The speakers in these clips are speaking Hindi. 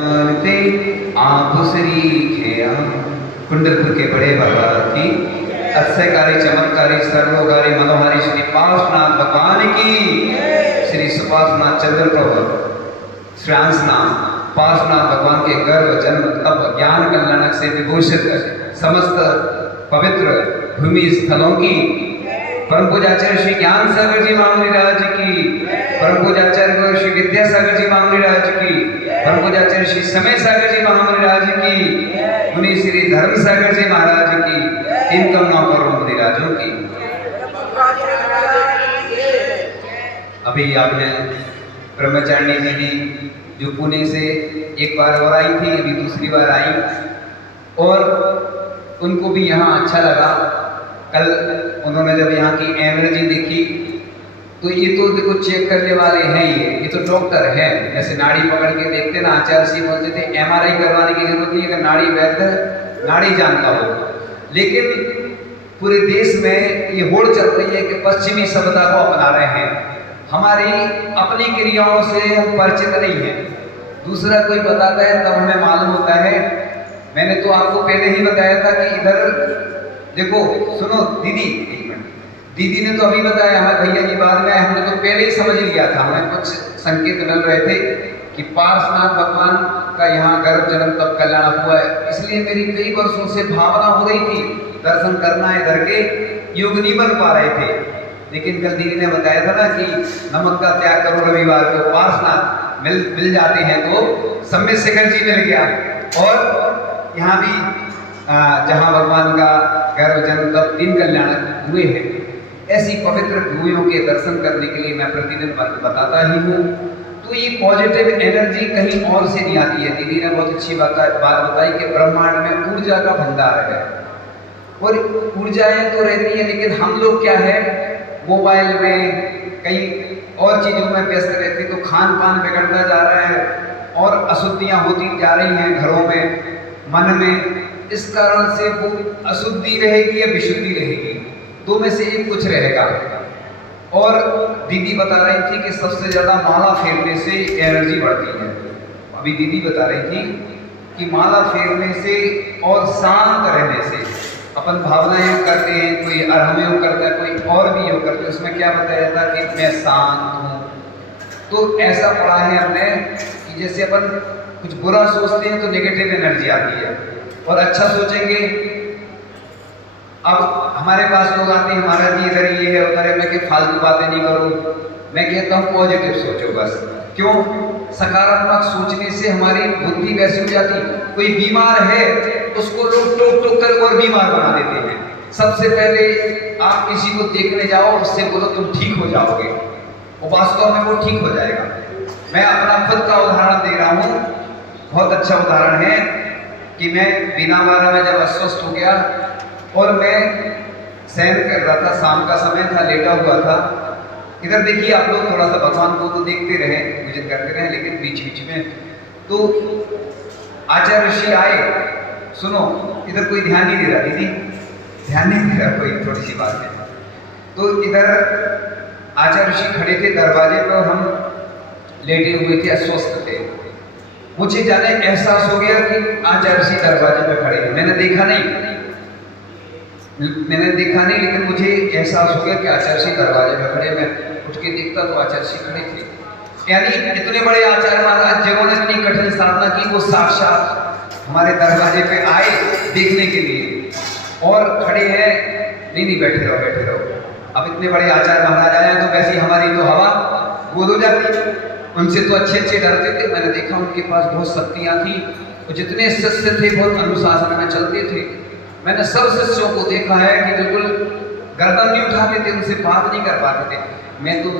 ते आभूसरी खेया। कुंडलपुर के बड़े बाबा की अक्षयकारी चमत्कारी सर्वोकारी मनोहारी श्री पार्श्वनाथ भगवान की, श्री सुपार्श्वनाथ चंद्र प्रभु श्रांसनाथ पार्श्वनाथ भगवान के गर्भ जन्म तप ज्ञान कल्याणक से विभूषित समस्त पवित्र भूमि स्थलों की परम पूजाचार्य श्री ज्ञान सागर जी महामणिराज की, परम पूजाचार्य श्री विद्यासागर जी महामणिराज की, परम पूजाचार्य श्री समय सागर जी महामणिराज की, मुनि श्री धर्म सागर जी महाराज की, इन कमना परम मुनिराजों की। अभी आपने ब्रह्मचारिणी दीदी जो पुणे से एक बार और आई थी, अभी दूसरी बार आई और उनको भी यहाँ अच्छा लगा। कल उन्होंने जब यहाँ की एनर्जी देखी तो ये तो देखो चेक करने वाले हैं, ये तो डॉक्टर हैं। जैसे नाड़ी पकड़ के देखते ना, आचार्य सिंह बोलते थे एमआरआई करवाने की जरूरत नहीं, अगर नाड़ी वैद्य नाड़ी जानता हो। लेकिन पूरे देश में ये होड़ चल रही है कि पश्चिमी सभ्यता को अपना रहे हैं, हमारी अपनी क्रियाओं से हम परिचित नहीं हैं। दूसरा कोई बताता है तब हमें मालूम होता है। मैंने तो आपको पहले ही बताया था कि इधर देखो सुनो दीदी, एक मिनट, दीदी ने तो अभी बताया, हमारे भैया जी बाद में, हमने तो पहले ही समझ लिया था, हमें कुछ संकेत मिल रहे थे कि पार्श्वनाथ भगवान का यहाँ गर्भ जन्म तब कल्याण हुआ है। इसलिए मेरी कई वर्षों से भावना हो रही थी दर्शन करना है, इधर के योग नहीं बन पा रहे थे। लेकिन कल दीदी ने बताया था ना कि नमक का त्याग करो रविवार को, पार्श्वनाथ मिल जाते हैं, तो सम्य शिखर जी मिल गया। और यहाँ भी जहाँ भगवान का गर्भ जन्म तब दिन कल्याण हुए हैं, ऐसी पवित्र भूमियों के दर्शन करने के लिए मैं प्रतिदिन बताता ही हूँ। तो ये पॉजिटिव एनर्जी कहीं और से नहीं आती है। दीदी ने बहुत अच्छी बात बताई कि ब्रह्मांड में ऊर्जा का भंडार है और ऊर्जाएं तो रहती है, लेकिन हम लोग क्या है मोबाइल में कई और चीज़ों में व्यस्त रहते, तो खान पान बिगड़ता जा रहा है और अशुद्धियाँ होती जा रही हैं घरों में, मन में। इस कारण से वो अशुद्धि रहेगी या विशुद्धि रहेगी, दो में से एक कुछ रहेगा। और दीदी बता रही थी कि सबसे ज़्यादा माला फेरने से एनर्जी बढ़ती है। अभी दीदी बता रही थी कि माला फेरने से और शांत रहने से, अपन भावनाएं करते हैं, कोई अरहम योग करता है, कोई और भी योग करते हैं, उसमें क्या बताया जाता है कि मैं शांत हूँ। तो ऐसा पढ़ा है हमने कि जैसे अपन कुछ बुरा सोचते हैं तो नेगेटिव एनर्जी आती है, और अच्छा सोचेंगे। अब हमारे पास लोग आते हैं, महाराज जी इधर ये है उधर है, मैं कि फालतू बातें नहीं करूँ, मैं कहता हूँ पॉजिटिव सोचो बस। क्यों? सकारात्मक सोचने से हमारी बुद्धि वैसी हो जाती। कोई बीमार है उसको लोग टोक टोक कर और बीमार बना देते हैं। सबसे पहले आप किसी को देखने जाओ, उससे बोलो तुम ठीक हो जाओगे, और वास्तव में वो ठीक हो जाएगा। मैं अपना खुद का उदाहरण दे रहा हूँ, बहुत अच्छा उदाहरण है कि मैं बीनावाड़ा में जब अस्वस्थ हो गया और मैं शयन कर रहा था, शाम का समय था, लेटा हुआ था। इधर देखिए आप लोग थोड़ा सा भगवान को तो देखते रहे, पूजन करते रहे, लेकिन बीच बीच में तो आचार्य ऋषि आए। सुनो, इधर कोई ध्यान नहीं दे रहा, दीदी ध्यान नहीं दे रहा कोई, थोड़ी सी बात है। तो इधर आचार्य ऋषि खड़े थे दरवाजे पर, हम लेटे हुए थे, अस्वस्थ थे। मुझे जाने एहसास हो गया कि आचार्य ऋषि दरवाजे पर खड़े हैं। मैंने देखा नहीं, लेकिन मुझे एहसास हो गया कि आचार्य ऋषि दरवाजे पर खड़े। मैं उठ के देखता तो आचार्य ऋषि खड़े थे। यानी इतने बड़े आचार्य महाराज जिन्होंने इतनी कठिन साधना की, वो साक्षात हमारे दरवाजे पे आए देखने के लिए और खड़े हैं। नहीं बैठे रहो। अब इतने बड़े आचार्य महाराज आए तो वैसी हमारी तो हवा गोद हो जाती। उनसे तो अच्छे डरते थे। मैंने देखा उनके पास बहुत शक्तियाँ थी, और जितने शिष्य थे बहुत अनुशासन में चलते थे। मैंने सब शिष्यों को देखा है कि बिल्कुल गर्दन नहीं उठाते थे, उनसे बात नहीं कर पाते थे। मैं तो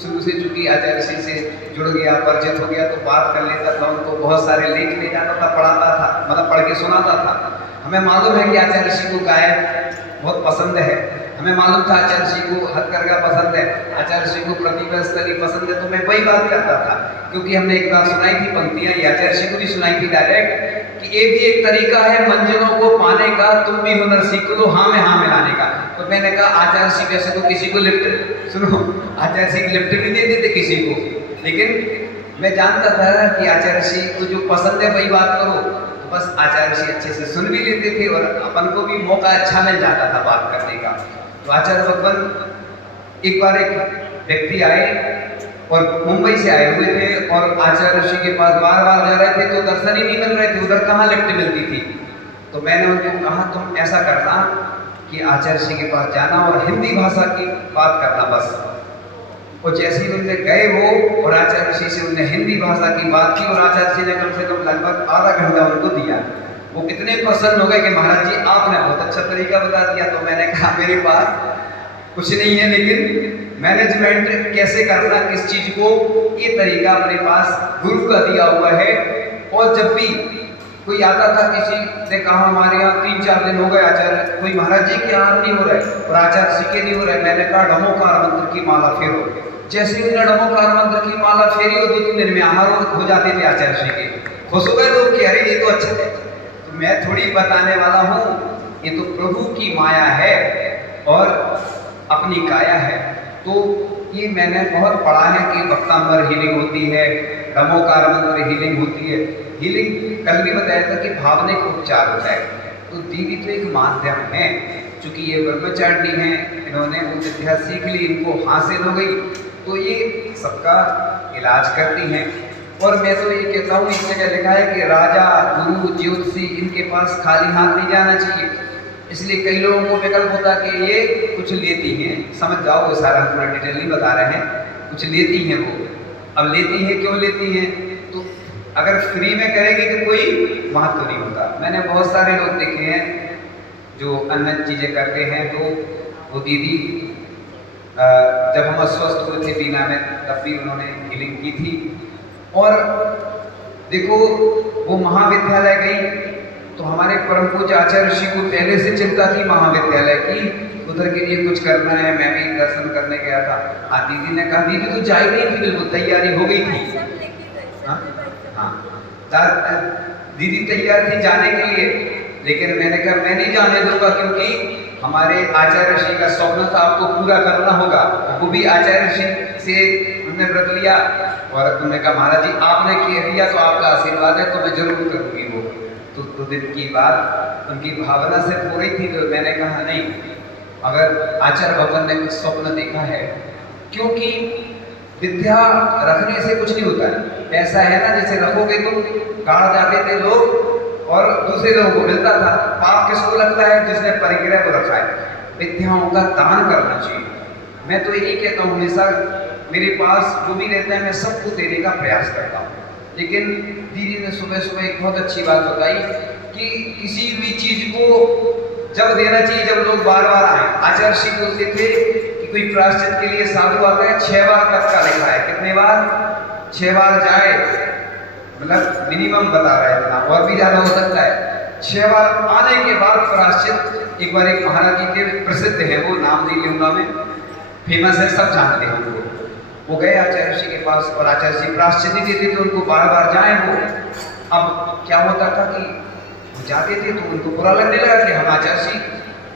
शुरू से चूंकि आचार्य ऋषि से जुड़ गया, परिचित हो गया, तो बात कर लेता था, उनको बहुत सारे लेख ले जाता था, पढ़ाता था, मतलब पढ़ के सुनाता था। हमें मालूम है कि आचार्य ऋषि को गायन बहुत पसंद है, हमें मालूम था आचार्य ऋषि को हथकरघा पसंद है, आचार्य ऋषि को प्रतिभा स्थली पसंद है। तो मैं वही बात करता था, क्योंकि हमने एक बार सुनाई थी पंक्तियां, आचार्य ऋषि को भी सुनाई थी डायरेक्ट, कि ये भी एक तरीका है मंजिलों को पाने का, तुम भी हुनर सीख लो हाँ में हाँ मिलाने का। तो मैंने कहा आचार्य ऋषि वैसे तो किसी को लिफ्ट, सुनो, आचार्य ऋषि लिफ्ट नहीं देते थे किसी को, लेकिन मैं जानता था कि आचार्य श्री को जो पसंद है वही बात करो, तो बस आचार्य श्री अच्छे से सुन भी लेते थे और अपन को भी मौका अच्छा मिल जाता था बात करने का। तो आचार्य भगवान एक बार एक व्यक्ति आए और मुंबई से आए हुए थे और आचार्य ऋषि के पास बार बार जा रहे थे तो दर्शन ही नहीं मिल रहे थे, उधर कहाँ लिफ्ट मिलती थी। तो मैंने उनको कहा तुम ऐसा करना कि आचार्य ऋषि के पास जाना और हिंदी भाषा की बात करना बस। और जैसे ही उनने गए वो और आचार्य ऋषि से उनने हिंदी भाषा की बात की और आचार्य ऋषि ने कम से कम लगभग आधा घंटा उनको दिया। वो इतने प्रसन्न हो गए कि महाराज जी आपने बहुत अच्छा तरीका बता दिया। तो मैंने कहा मेरे पास कुछ नहीं है, लेकिन मैनेजमेंट कैसे करना किस चीज को, ये तरीका अपने पास गुरु का दिया हुआ है। और जब भी कोई आता था, किसी ने कहा हमारे यहाँ 3-4 दिन हो गए आचार्य, कोई महाराज जी के यहाँ नहीं हो रहे और आचार्य जी के नहीं हो रहे, मैंने कहा ढमोकार मंत्र की माला फेरो। जैसे ही उन्होंने ढमोकार मंत्र की माला फेरी और 2-3 दिन में आहार हो जाते थे आचार्य जी के। खुश हो गए लोग कि अरे ये तो अच्छा है। तो मैं थोड़ी बताने वाला हूँ, ये तो प्रभु की माया है और अपनी काया है। तो ये मैंने बहुत पढ़ा है कि वक्तांबर हीलिंग होती है, ढमोकार मंत्र हीलिंग होती है। हीलिंग कल भी बताया था कि भावनिक उपचार होता है। तो दीदी तो एक माध्यम है, चूंकि ये ब्रह्मचारिणी हैं, इन्होंने वो विद्या सीख ली, इनको हासिल हो गई, तो ये सबका इलाज करती हैं। और मैं तो ये कहता हूँ, एक जगह लिखा है कि राजा, गुरु, ज्योतिषी इनके पास खाली हाथ नहीं जाना चाहिए। इसलिए कई लोगों को विकल्प होता कि ये कुछ लेती हैं, समझ जाओ वो सारा पूरा डिटेल नहीं बता रहे हैं, कुछ लेती हैं वो। अब लेती हैं क्यों लेती हैं, तो अगर फ्री में करेगी तो कोई महत्व नहीं होता। मैंने बहुत सारे लोग देखे हैं जो अन्य चीज़ें करते हैं। तो वो दीदी जब हम अस्वस्थ हुए थे बीना में, तब भी उन्होंने हीलिंग की थी। और देखो वो महाविद्यालय गई तो हमारे परम पूज्य आचार्य ऋषि को पहले से चिंता थी महाविद्यालय की, उधर के लिए कुछ करना है। मैं भी दर्शन करने गया था। दीदी ने कहा दीदी तो जा ही नहीं थी, बिल्कुल तैयारी हो गई थी। हाँ दीदी तैयार थी जाने के लिए, लेकिन मैंने कहा मैं नहीं जाने दूंगा, क्योंकि हमारे आचार्य ऋषि का स्वप्न था आपको पूरा करना होगा। वो भी आचार्य ऋषि से उन्होंने व्रत लिया और उन्होंने कहा महाराज जी आपने किया तो आपका आशीर्वाद है तो मैं जरूर करूँगी वो। तो 2 दिन की बात उनकी भावना से पूरी थी। तो मैंने कहा नहीं, अगर आचार्य भगवान ने कुछ स्वप्न देखा है, क्योंकि विद्या रखने से कुछ नहीं होता है। ऐसा है ना, जैसे रखोगे तुम, गाड़ जाते थे लोग और दूसरे लोगों को मिलता था। पाप किसको लगता है, जिसने परिग्रह को रखा है। विद्याओं का दान करना चाहिए। मैं तो यही कहता हूँ, हमेशा मेरे पास जो भी रहता है मैं सबको देने का प्रयास करता हूँ। लेकिन दीदी ने सुबह सुबह एक बहुत अच्छी बात बताई कि किसी भी चीज को जब देना चाहिए जब लोग बार बार आए। आचार्य श्री बोलते थे कि कोई प्रायश्चित के लिए साधु आता है, 6 बार तक का लिखा है। कितने बार? 6 बार जाए, मतलब मिनिमम बता रहा है इतना, और भी ज्यादा हो सकता है। 6 बार आने के बाद प्रायश्चित। एक बार एक महाराज जी के प्रसिद्ध है, वो नाम नहीं लूंगा मैं, फेमस है, सब जानते हैं उनको। वो गए आचार्य ऋषि के पास और आचार्य ऋषि प्रायश्चित नहीं देते थे उनको, बार बार जाए वो। अब क्या होता था कि वो जाते थे तो उनको बुरा लगने लगा कि हम आचार्य ऋषि,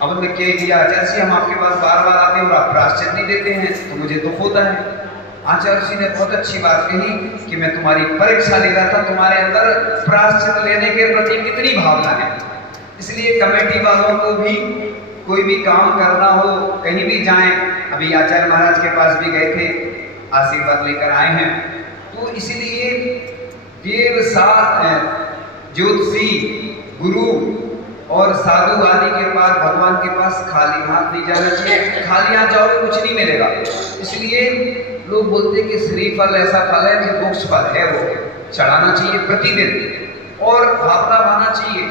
अब उन्होंने कह दिया आचार्य ऋषि हम आपके पास बार बार आते हैं और आप प्रायश्चित नहीं देते हैं तो मुझे दुख होता है। आचार्य ऋषि ने बहुत अच्छी बात कही कि मैं तुम्हारी परीक्षा ले रहा था, तुम्हारे अंदर प्रायश्चित लेने के प्रति कितनी भावना है। इसलिए कमेटी वालों को भी कोई भी काम करना हो, कहीं भी जाएं, अभी आचार्य महाराज के पास भी गए थे, आशीर्वाद लेकर आए हैं। तो इसलिए देव ज्योतिषी, गुरु और साधु आदि के पास, भगवान के पास खाली हाथ नहीं जाना चाहिए। खाली हाथ जाओगे कुछ नहीं मिलेगा। इसलिए लोग बोलते हैं कि श्रीफल ऐसा फल है कि मोक्ष फल है, वो चढ़ाना चाहिए प्रतिदिन। और भावना मानना चाहिए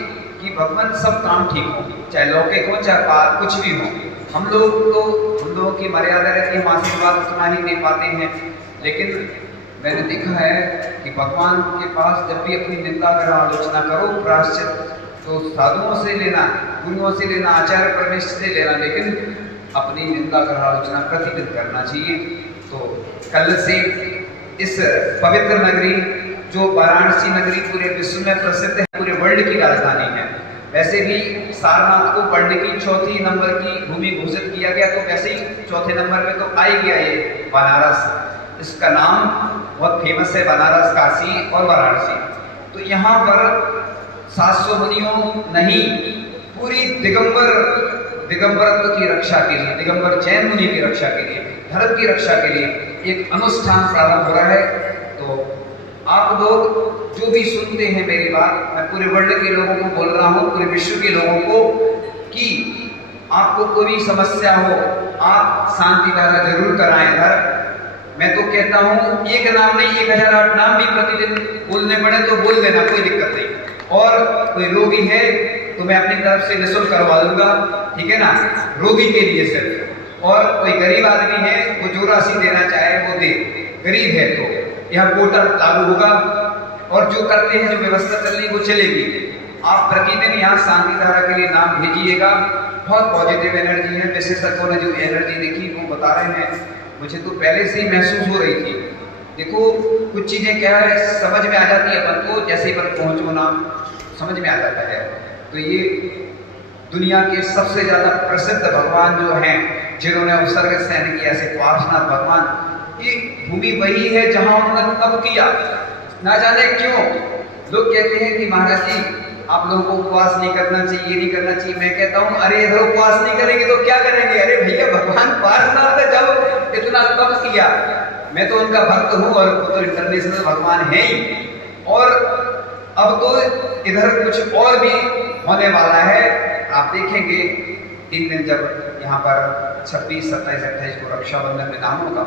कि भगवान सब काम ठीक हो, चाहे लौकिक हो चाहे पार, कुछ भी हो। हम लोगों की मर्यादा रहती है, हम आशीर्वाद उतना ही दे पाते हैं। लेकिन मैंने देखा है कि भगवान के पास जब भी अपनी निंदा करो, आलोचना करो, प्रायश्चित तो साधुओं से लेना, गुरुओं से लेना, आचार्य परमेश्वर से लेना, लेकिन अपनी निंदा कर आलोचना प्रतिदिन करना चाहिए। तो कल से इस पवित्र नगरी जो वाराणसी नगरी पूरे विश्व में प्रसिद्ध है, पूरे वर्ल्ड की राजधानी है। वैसे भी सारनाथ को वर्ल्ड की 4थी नंबर की भूमि घोषित किया गया, तो वैसे ही 4थे नंबर में तो आ ही गया ये बनारस। इसका नाम बहुत फेमस है, बनारस, काशी और वाराणसी। तो यहाँ पर 700 मुनियों नहीं, पूरी दिगंबरत्व की रक्षा के लिए, दिगंबर जैन मुनि की रक्षा के लिए, धर्म की रक्षा के लिए एक अनुष्ठान प्रारंभ हो रहा है। तो आप लोग जो भी सुनते हैं मेरी बात, मैं पूरे वर्ल्ड के लोगों को बोल रहा हूँ, पूरे विश्व के लोगों को, कि आपको कोई समस्या हो आप शांति धारा जरूर कराएं इधर। मैं तो कहता हूँ एक नाम नहीं 1008 नाम भी प्रतिदिन बोलने पड़े तो बोल देना, कोई दिक्कत नहीं। और कोई रोगी है तो मैं अपनी तरफ से निःशुल्क करवा दूंगा, ठीक है ना, रोगी के लिए सिर्फ। और कोई गरीब आदमी है वो जो राशि देना चाहे वो दे, गरीब है तो यह कोटा लागू होगा। और जो करते हैं, जो व्यवस्था चल रही वो चलेगी। आप प्रतिदिन यहाँ शांति धारा के लिए नाम भेजिएगा। बहुत पॉजिटिव एनर्जी है, विशेषज्ञों ने जो एनर्जी देखी वो बता रहे हैं, मुझे तो पहले से ही महसूस हो रही थी। देखो कुछ चीजें क्या है समझ में आ जाती है अपन को, जैसे ही पर पहुंचो ना समझ में आ जाता है। तो ये दुनिया के सबसे ज्यादा प्रसिद्ध भगवान जो हैं, जिन्होंने उत्सर्ग सहन किया, ऐसे पार्श्वनाथ भगवान, ये भूमि वही है जहां उन्होंने तप किया। ना जाने क्यों लोग कहते हैं कि महाराज जी आप लोगों को उपवास नहीं करना चाहिए, ये नहीं करना चाहिए। मैं कहता हूँ अरे इधर उपवास नहीं करेंगे तो क्या करेंगे? अरे भैया भगवान पार्श्वनाथ ने जब इतना तप किया, मैं तो उनका भक्त हूँ और वो तो इंटरनेशनल भगवान है ही। और अब तो इधर कुछ और भी होने वाला है, आप देखेंगे 3 दिन जब यहाँ पर 26, 27, 28 को रक्षाबंधन में नाम होगा।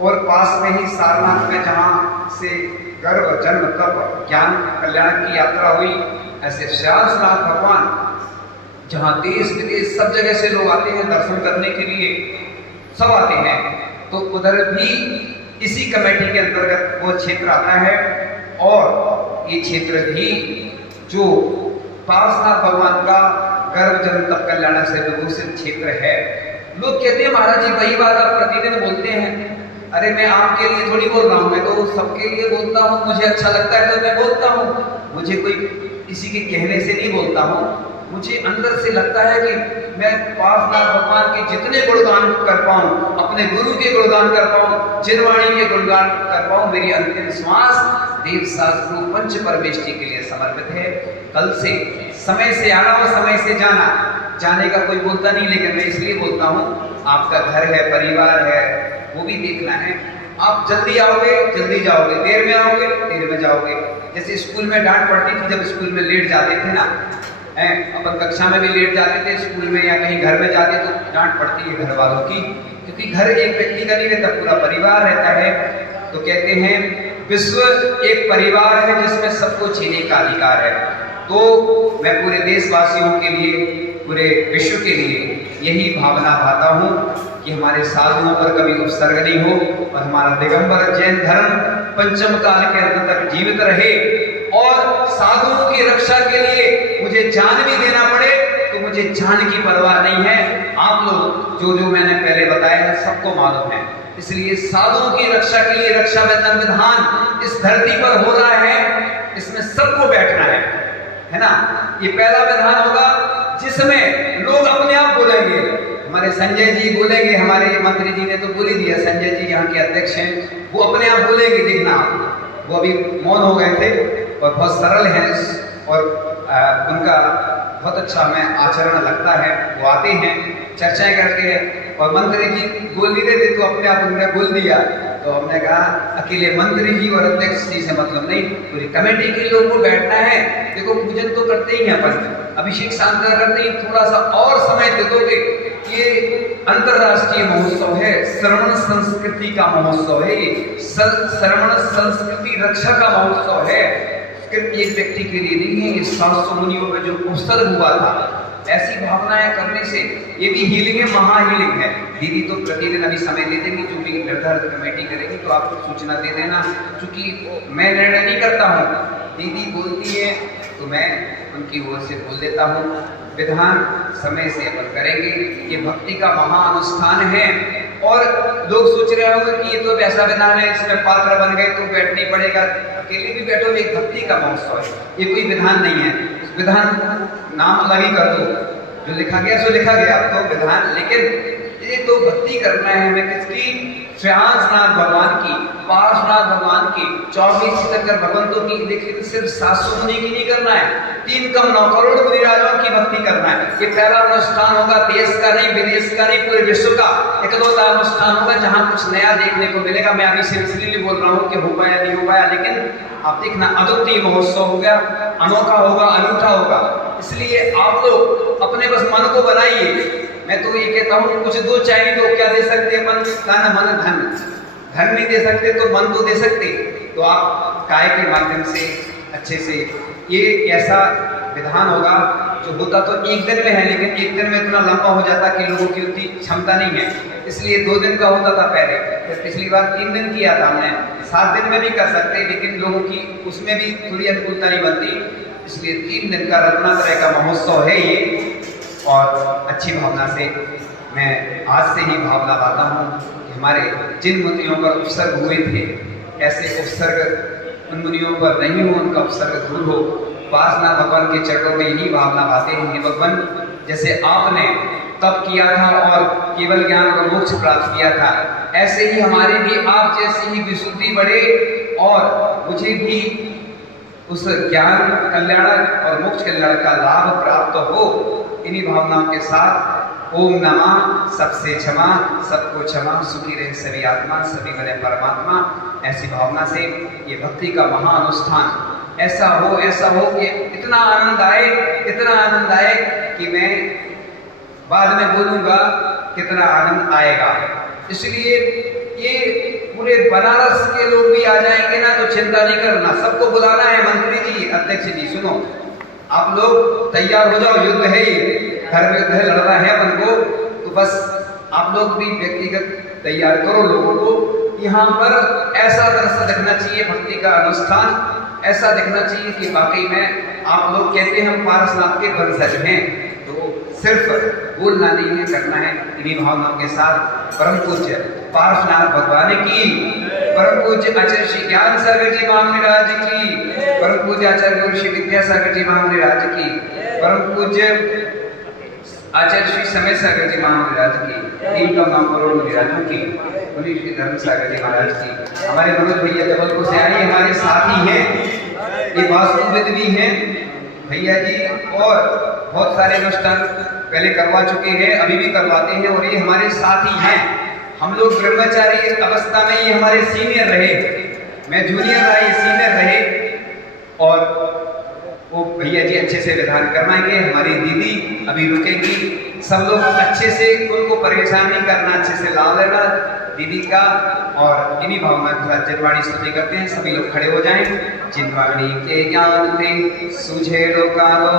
और पास में ही सारनाथ में जहाँ से गर्भ जन्म तप ज्ञान कल्याण की यात्रा हुई, ऐसे श्यामनाथ भगवान जहाँ देश विदेश सब जगह से लोग आते हैं दर्शन करने के लिए, सब आते हैं। तो उधर भी इसी कमेटी के अंतर्गत वो क्षेत्र आता है। और ये क्षेत्र भी जो पार्श्वनाथ भगवान का गर्भ जन्म तप कल्याण से विभूषित क्षेत्र है। लोग कहते हैं महाराज जी वही बात आप प्रतिदिन बोलते हैं। अरे मैं आपके लिए थोड़ी बोल रहा हूँ, मैं तो सबके लिए बोलता हूँ, मुझे अच्छा लगता है तो मैं बोलता हूँ। मुझे कोई किसी के कहने से नहीं बोलता हूँ, मुझे अंदर से लगता है कि मैं पार्श्वनाथ भगवान के जितने गुणगान कर पाऊँ, अपने गुरु के गुणगान कर पाऊँ, जिनवाणी के गुणगान कर पाऊँ, मेरी अंतिम श्वास देव शास्त्रों पंच परमेष्टि के लिए समर्पित है। कल से समय से आना और समय से जाना, जाने का कोई बोलता नहीं, लेकिन मैं इसलिए बोलता हूँ आपका घर है, परिवार है, वो भी देखना है। आप जल्दी आओगे जल्दी जाओगे, देर में आओगे देर में जाओगे। जैसे स्कूल में डांट पड़ती थी जब स्कूल में लेट जाते थे ना, अपन कक्षा में भी लेट जाते थे, स्कूल में या कहीं घर में जाते तो डांट पड़ती है घर वालों की, क्योंकि घर एक व्यक्ति का नहीं रहता, पूरा परिवार रहता है। तो कहते हैं विश्व एक परिवार है जिसमें सबको जीने का अधिकार है। तो मैं पूरे देशवासियों के लिए, पूरे विश्व के लिए यही भावना भाता हूँ कि हमारे साधुओं पर कभी उपसर्ग नहीं हो और हमारा दिगंबर जैन धर्म पंचम काल के अंत तक जीवित रहे। और साधुओं की रक्षा के लिए मुझे जान भी देना पड़े तो मुझे जान की परवाह नहीं है। आप लोग जो मैंने पहले बताया सबको मालूम है। इसलिए साधुओं की रक्षा के लिए रक्षाबंधन विधान इस धरती पर हो रहा है, इसमें सबको बैठना है ना। ये पहला विधान होगा जिसमें लोग अपने आप बोलेंगे। हमारे संजय जी बोलेंगे, हमारे मंत्री जी ने तो बोल ही दिया, संजय जी यहाँ के अध्यक्ष हैं, वो अपने आप बोलेंगे, देखना आप। वो अभी मौन हो गए थे और बहुत सरल हैं और उनका बहुत अच्छा हमें आचरण लगता है। वो आते हैं, चर्चाएं करते हैं और मंत्री जी बोल नहीं रहे थे तो अपने आप उन्होंने बोल दिया। तो हमने कहा अकेले मंत्री जी और अध्यक्ष जी से मतलब नहीं, पूरी कमेटी के लोगों को बैठना है। देखो पूजन तो करते ही हैं अपन, अभिषेक शांति करते ही, थोड़ा सा और समय दे दोगे। ये अंतरराष्ट्रीय महोत्सव है, श्रवण संस्कृति का महोत्सव है, श्रवण संस्कृति रक्षा का महोत्सव है। सिर्फ एक व्यक्ति के लिए नहीं है, ये 700 मुनियों में जो उपसर्ग हुआ था, ऐसी भावनाएं करने से ये भी हीलिंग है, महा हीलिंग है। दीदी तो प्रतिदिन अभी समय दे देंगी, जो भी निर्धारित कमेटी करेगी तो आपको सूचना दे देना, क्योंकि मैं निर्णय नहीं करता हूँ, दीदी बोलती है तो मैं उनकी ओर से बोल देता हूँ। विधान समय से अपन करेंगे, ये भक्ति का महाअनुष्ठान है। और लोग सोच रहे होंगे कि ये तो ऐसा विधान है इसमें पात्र बन गए तो बैठना ही पड़ेगा, अकेले भी बैठो, एक भक्ति का महोत्सव है, ये कोई विधान नहीं है। विधान नाम अलग ही कर दो, जो लिखा गया सो लिखा गया, तो विधान, लेकिन ये तो भक्ति करना है हमें किसकी? श्रेयांसनाथ भगवान की, पार्श्वनाथ भगवान की, 24 तीर्थंकर भगवंतों की। देखिए सिर्फ 700 मुनि की नहीं करना है, 3 कम 9 करोड़ मुनिराजों की भक्ति करना है। ये पहला अनुष्ठान होगा, देश का नहीं, विदेश का नहीं, पूरे विश्व का इकलौता अनुष्ठान होगा जहां कुछ नया देखने को मिलेगा। मैं अभी सिर्फ इसलिए बोल रहा हूँ कि हो पाया नहीं हो पाया, लेकिन आप देखना अद्वितीय महोत्सव हो गया, अनोखा होगा, अनूठा होगा। इसलिए आप लोग अपने बस मन को बनाइए। मैं तो ये कहता हूँ कुछ दो चाहिए तो क्या दे सकते हैं? मन, तन, मन, धन। धन नहीं दे सकते तो मन तो दे सकते। तो आप काय के माध्यम से अच्छे से, ये ऐसा विधान होगा जो होता तो एक दिन में है, लेकिन एक दिन में इतना लंबा हो जाता कि लोगों की उतनी क्षमता नहीं है, इसलिए 2 दिन का होता था पहले। फिर पिछली बार 3 दिन किया था हमने, 7 दिन में भी कर सकते, लेकिन लोगों की उसमें भी थोड़ी अनुकूलता नहीं बनती, इसलिए 3 दिन का रत्नात्रय का महोत्सव है ये। और अच्छी भावना से मैं आज से ही भावना लाता हूँ कि हमारे जिन मुनियों पर उपसर्ग हुए थे, ऐसे उपसर्ग उन मुनियों पर नहीं हो, उनका उपसर्ग दूर हो। पार्श्वनाथ भगवान के चरणों में यही भावना बातें हैं। भगवान जैसे आपने तप किया था और केवल ज्ञान और मोक्ष प्राप्त किया था, ऐसे ही हमारे भी आप जैसी ही विशुद्धि बढ़े और मुझे भी उस ज्ञान कल्याण और मोक्ष कल्याण का लाभ प्राप्त हो। इन्हीं भावनाओं के साथ ओम नमः, सबसे क्षमा, सबको क्षमा, सुखी रहे सभी आत्मा, सभी बने परमात्मा। ऐसी भावना से ये भक्ति का महाअनुष्ठान ऐसा हो कि इतना आनंद आए, इतना आनंद आए कि मैं बाद में बोलूंगा कितना आनंद आएगा। इसलिए ये पूरे बनारस के लोग भी आ जाएंगे ना तो चिंता नहीं करना, सबको बुलाना है। मंत्री जी, अध्यक्ष जी, सुनो, आप लोग तैयार हो जाओ, युद्ध है ही, घर में युद्ध है, लड़ना है अपन को, तो बस आप लोग भी व्यक्तिगत तैयार करो लोगों को। यहाँ पर ऐसा दृश्य दिखना चाहिए, भक्ति का अनुष्ठान ऐसा दिखना चाहिए कि वाकई में आप लोग कहते हैं हम पारसनाथ के वंशज हैं, तो सिर्फ बोलना नहीं है, करना है। इन्हीं भावनाओं के साथ परम पूज्य पार्श्वनाथ भगवान की, परम पूज्य आचार्य श्री ज्ञान सागर जी महाराज की, परम पूज्य आचार्य गुरु श्री विद्यासागर जी महाराज की, परम पूज्य आचार्य श्री समय सागर जी महाराज की, 3 कम 9 करोड़ मुनिराजों की, मुनि श्री धर्म सागर जी महाराज की, हमारे मनोज भैया जबलपुर से आए, हमारे साथी हैं, ये वास्तुविद भी हैं भैया जी, और बहुत सारे अनुष्ठान पहले करवा चुके हैं, अभी भी करवाते हैं, और ये हमारे साथी हैं। हम लोग ब्रह्मचारी अवस्था में ये हमारे सीनियर रहे, मैं जूनियर रहा, ये सीनियर रहे, और वो भैया जी अच्छे से विधान करवाएंगे। हमारी दीदी अभी रुकेगी, सब लोग अच्छे से, उनको परेशान नहीं करना, अच्छे से लाभ लेना दीदी का। और इन्हीं भावना के साथ जिनवाणी स्तुति करते हैं, सभी लोग खड़े हो जाएं। जिनवाणी के ज्ञान थे सूझे लोकालो,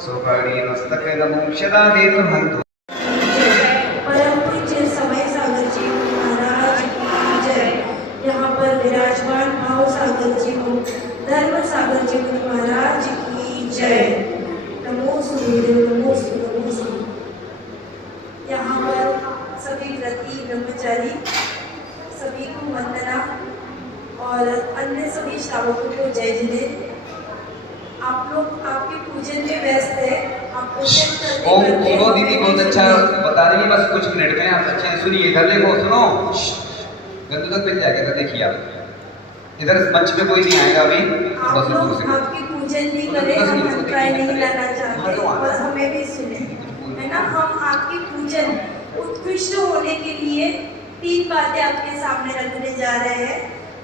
सोपड़ी मस्तक नमो सदा दे तो हम तो। परम पूज्य समय सागर जी महाराज की जय। यहाँ पर विराजमान भाव सागर जी को, धर्म सागर जी महाराज की जय। नमो सूर्यदेव, नमो सूर्य, नमो सूर्य। यहाँ पर सभी व्रती ब्रह्मचारी सभी को वंदना और अन्य सभी श्रावकों को जय जिने। आप लोग आपके पूजन में व्यस्त है, आपको ओम दीदी बहुत अच्छा बता रही है, बस कुछ मिनट में आप अच्छा सुनिए, इधर देखो, सुनो, गंदू तक मिल जाएगा, देखिए आप इधर मंच पे कोई नहीं आएगा अभी, आप लोग आपकी पूजन भी करें, हम अभिप्राय नहीं लाना चाहते और हमें भी सुने, है ना। हम आपकी पूजन उत्कृष्ट होने के लिए 3 बातें आपके सामने रखने जा रहे हैं,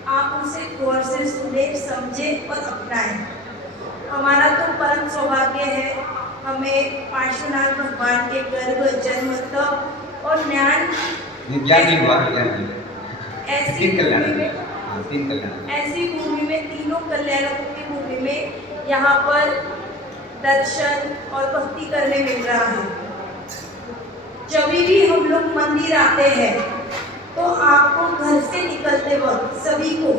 आप उसे गौर से सुने, समझे और अपनाएं। हमारा तो परम सौभाग्य है, हमें पार्श्वनाथ भगवान के गर्भ, जन्म, तप और ज्ञान ऐसी भूमि में, तीनों कल्याणों की भूमि में यहाँ पर दर्शन और भक्ति करने मिल रहा है। जब भी हम लोग मंदिर आते हैं तो आपको घर से निकलते वक्त सभी को